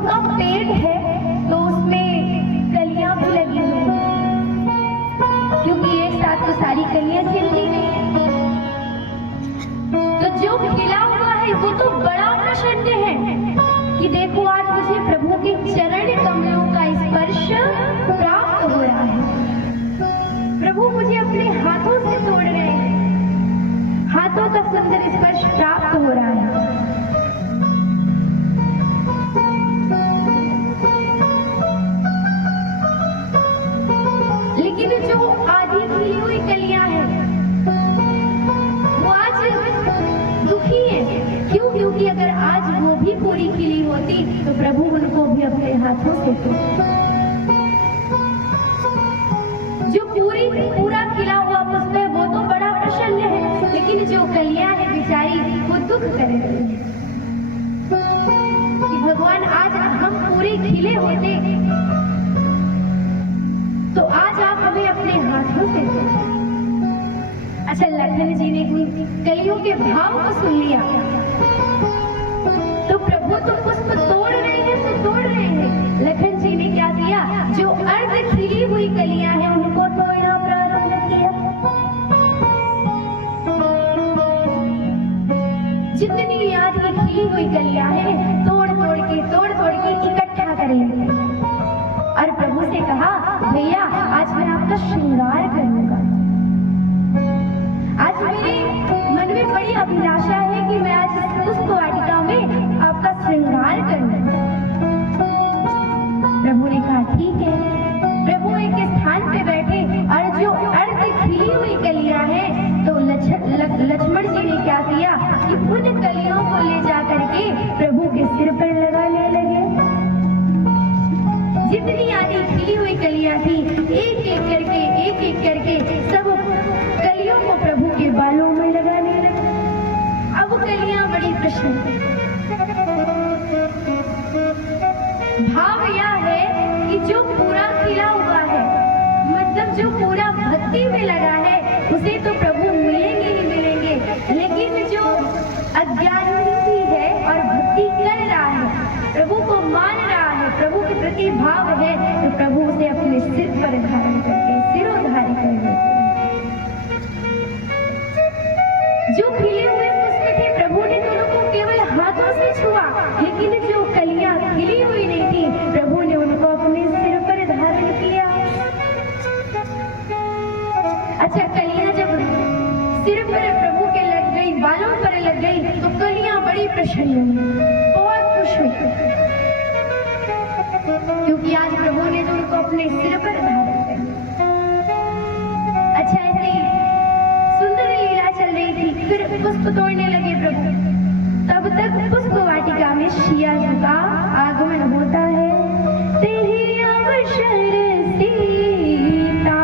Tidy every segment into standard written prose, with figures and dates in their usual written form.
का पेड़ है तो उसमें कलियां भी लगी हुई हैं, क्योंकि एक साथ तो सारी कलियां खिलती नहीं है। तो जो खिला हुआ है वो तो बड़ा प्रसन्न है कि देखो आज मुझे प्रभु के चरण कमलों का स्पर्श प्राप्त हो रहा है। प्रभु मुझे अपने हाथों से तोड़ रहे हैं, हाथों का सुंदर स्पर्श प्राप्त हो रहा है। लेकिन जो आधी खिली हुई कलियां हैं वो आज दुखी है। क्यों? क्योंकि अगर आज वो भी पूरी खिली होती तो प्रभु उनको भी अपने हाथों से तोड़ते। जो पूरा खिला हुआ पुष्प है वो तो बड़ा प्रसन्न है, लेकिन जो कलियां है बेचारी वो दुख कर रही है कि भगवान आज हम पूरे खिले होते तो आज आप हमें अपने हाथों से दो। अच्छा, लखन जी ने कलियों के भाव को सुन लिया तो प्रभु तो पुष्प तोड़ रहे हैं तो तोड़ रहे हैं। लखन जी ने क्या किया? जो अर्ध खिली हुई कलियां हैं उनको तोड़ना प्रारंभ किया। जितनी आधी खिली हुई कलियां हैं तोड़ तोड़ के इकट्ठा करेंगे और प्रभु से कहा, भैया आज मैं आपका श्रृंगार करूंगा। आज मेरे मन में बड़ी अभिलाषा है कि मैं आज इस पुष्प वाटिका में आपका श्रृंगार करूंगा। प्रभु ने कहा ठीक है। प्रभु एक स्थान पे बैठे और जो अर्ध खिली हुई कलियां हैं तो लक्ष्मण जी ने क्या किया कि उन कलियों को ले जा करके प्रभु के सिर पर लगाने लगे। जितनी आधी खिली हुई कलियां थी एक एक करके सब कलियों को प्रभु के बालों में लगाने लगे। अब कलियां बड़ी प्रसन्न। भाव यह है कि जो पूरा खिला हुआ है, मतलब जो पूरा भक्ति में लगा है, उसे तो प्रभु मिलेंगे ही मिलेंगे, लेकिन जो अज्ञानी है और भक्ति कर रहा है, प्रभु को मान रहा है, प्रभु के प्रति भाव है, तो प्रभु उसे अपने सिर पर धारण करके सिरोधारी कर देते हैं। जो खिले हुए पुष्प थे प्रभु ने तो उनको केवल हाथों से छुआ, लेकिन जो कलियां खिली हुई नहीं थी प्रभु ने उनको अपने सिर पर धारण किया। अच्छा, कलियां जब सिर पर प्रभु के लग गई, बालों पर लग गई, तो कलियां बड़ी प्रसन्न हुई, बहुत खुश हुई, क्योंकि आज प्रभु ने तो उनको अपने सिर पर धारण कर लिया। अच्छा, ऐसी सुंदर लीला चल रही थी। फिर पुष्प तोड़ने लगे प्रभु। तब तक पुष्प वाटिका में सिया जी का आगमन होता है। तेरी अवसर सीता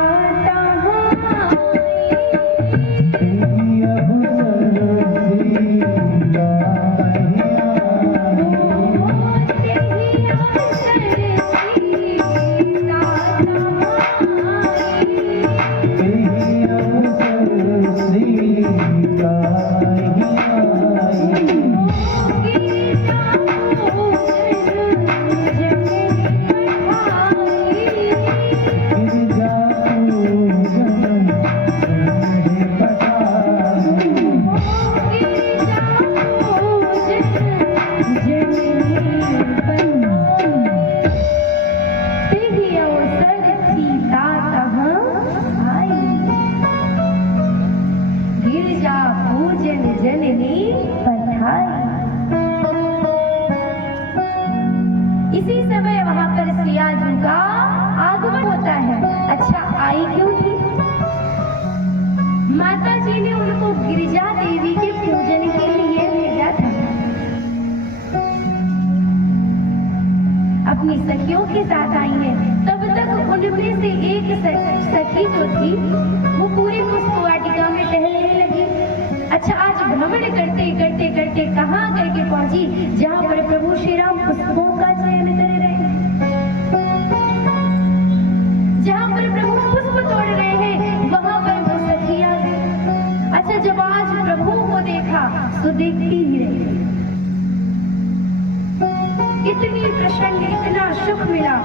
सखियों के साथ आई है। तब तक उनमें से एक सखी जो थी वो पूरी पुष्प वाटिका में टहलने लगी। अच्छा, आज भ्रमण करते कहाँ करके पहुंची? जहाँ पर प्रभु श्री राम पुष्पों का चयन कर रहे हैं, जहाँ पर प्रभु पुष्प तोड़ रहे हैं, वहां पर वो सखी आ गई। अच्छा, जब आज प्रभु को देखा तो देखती ही रही, इतनी क्षण इतना सुख मिला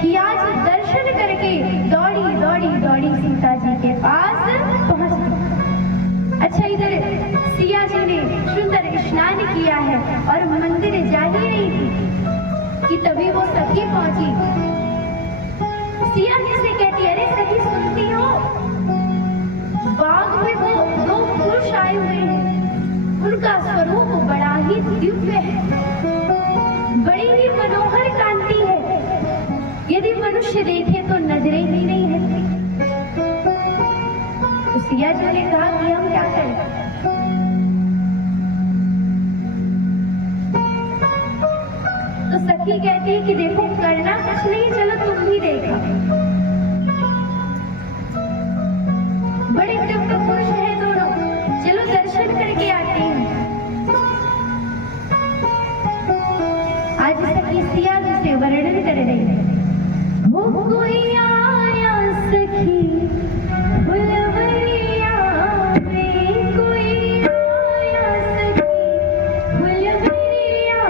कि आज दर्शन करके दौड़ी दौड़ी दौड़ी सीता जी के पास पहुंच गई। अच्छा, इधर सिया जी ने सुंदर स्नान किया है और मंदिर जा ही रही थी कि तभी वो सखी पहुंची। सिया जी से कहती, अरे सखी सुनती हो, बाग में वो दो पुरुष आए हुए हैं, उनका स्वरूप बड़ा ही दिव्य है, बड़ी ही मनोहर कांति है, यदि मनुष्य देखे तो नजरें ही नहीं हटती। तो सिया जी ने कहा कि हम क्या करें? तो सखी कहती है कि देखो, करना कुछ नहीं, चलो तुम भी देखा, बड़े दिव्य पुरुष है दोनों, चलो दर्शन करके आते हैं। आज सखी सिया जी से वर्णन कर रही है, वो कोई आया सखी फुलवरिया में, कोई आया सखी फुलवरिया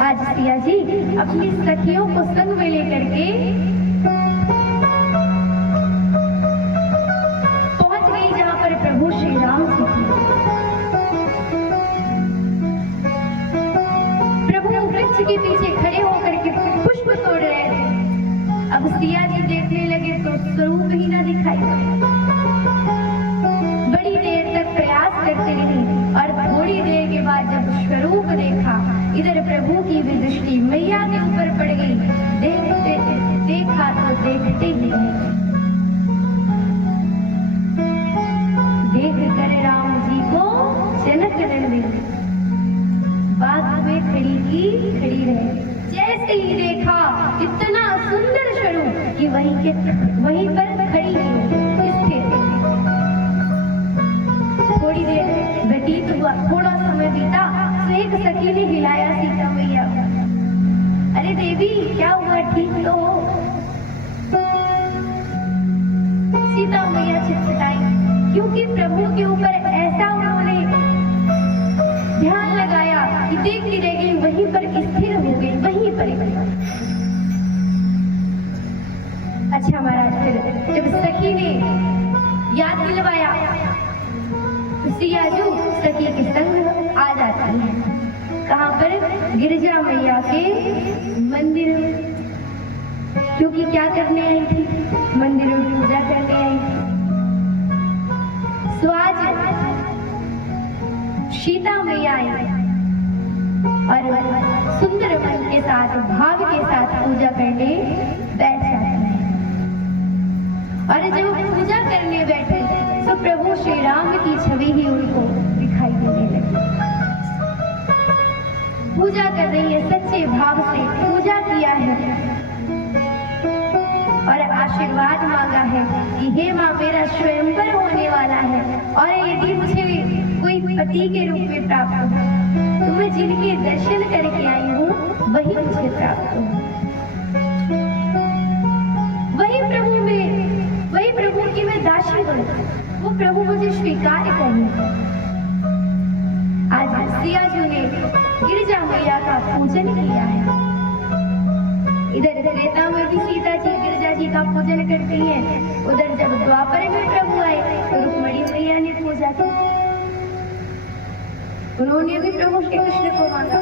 आज सिया जी अपनी सखियों को संग में लेकर के पहुंच गई जहां पर प्रभु श्री राम जी थे। प्रभु वृक्ष के पीछे खड़े होकर के पुष्प तोड़ रहे थे। अब सिया जी देखने लगे तो स्वरूप ही ना दिखाई। बड़ी देर तक प्रयास करते रहे और थोड़ी देर के बाद जब स्वरूप देखा, इधर प्रभु की भी दृष्टि मैया के ऊपर पड़ गई। देखा तो देखते ही देख कर राम जी को जनक नंदन बाग में खड़ी रहे। जैसे ही देखा इतना सुंदर स्वरूप कि वहीं पर खड़ी स्थित। थोड़ी देर व्यतीत हुआ, थोड़ा समय बीता तो एक सखी ने हिलाया सीता मैया। अरे देवी क्या हुआ, ठीक तो हो? सीता मैया चिटचिटाई, क्योंकि प्रभु के ऊपर ऐसा उन्होंने ध्यान लगाया कि देखती रह गई, वहीं पर स्थिर हो गई, वहीं पर। अच्छा महाराज, फिर जब सखी ने याद दिलवाया, सियाजू सखी के संग आ जाती है। कहाँ पर? गिरजा मैया के मंदिर में, क्योंकि क्या करने आई थी? मंदिर में पूजा करने आई थी। सो आज सीता मैया आई और सुंदर मन के साथ, भाव के साथ पूजा करने बैठ जाती है। और जब पूजा करने बैठे तो प्रभु श्री राम की छवि ही उनको दिखाई देने लगी। पूजा कर रही है, सच्चे भाव से पूजा किया है और आशीर्वाद मांगा है कि हे माँ, मेरा स्वयंवर होने वाला है और यदि मुझे कोई पति के रूप में प्राप्त हो तो मैं जिनके दर्शन करके आई हूँ वही मुझे प्राप्त हो। वही प्रभु की मैं दासी बनूं, वो प्रभु मुझे स्वीकार करें। आज सिया जी ने गिरजा मैया का पूजन किया है। इधर त्रेता में भी सीता जी गिरजा जी का पूजन करती हैं। उधर जब द्वापर में प्रभु आए तो रुक्मणी मैया ने पूजा की, उन्होंने भी प्रभु श्री कृष्ण को मांगा।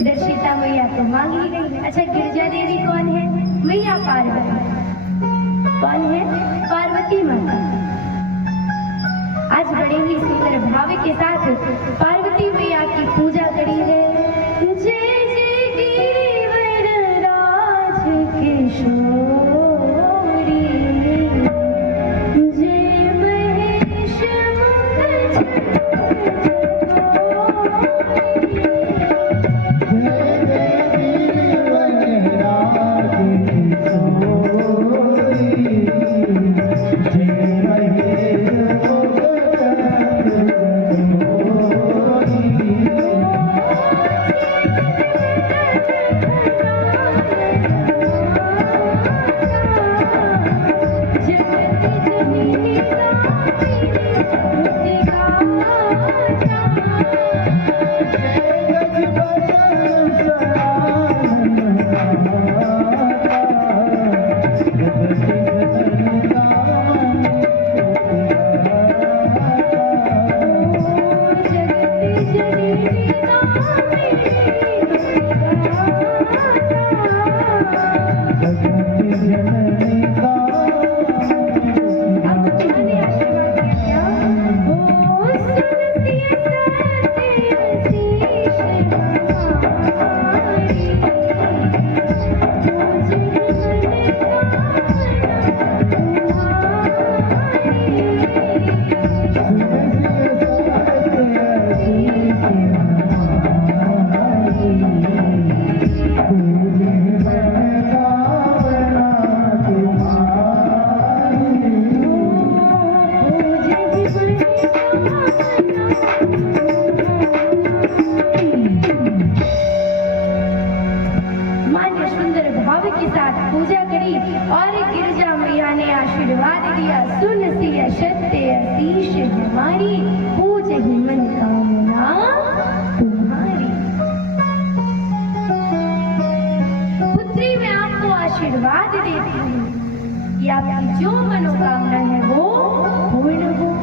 इधर सीता मैया तो मांग ही गई। अच्छा, गिरजा देवी कौन है? मैया पार्वती। कौन है? पार्वती माता। आज बड़े ही सुंदर भाव के साथ पार्वती मैया की पूजा करी है। जय जय गिरिवर राज किशोरी, जय महेश पूजा करी और गिरजा मैया ने आशीर्वाद दिया। सुन सिया सत्य अतीश हमारी, पूज ही मन कामना तुम्हारी। पुत्री मैं आपको आशीर्वाद देती हूँ कि आपकी जो मनोकामना है वो पूर्ण हो।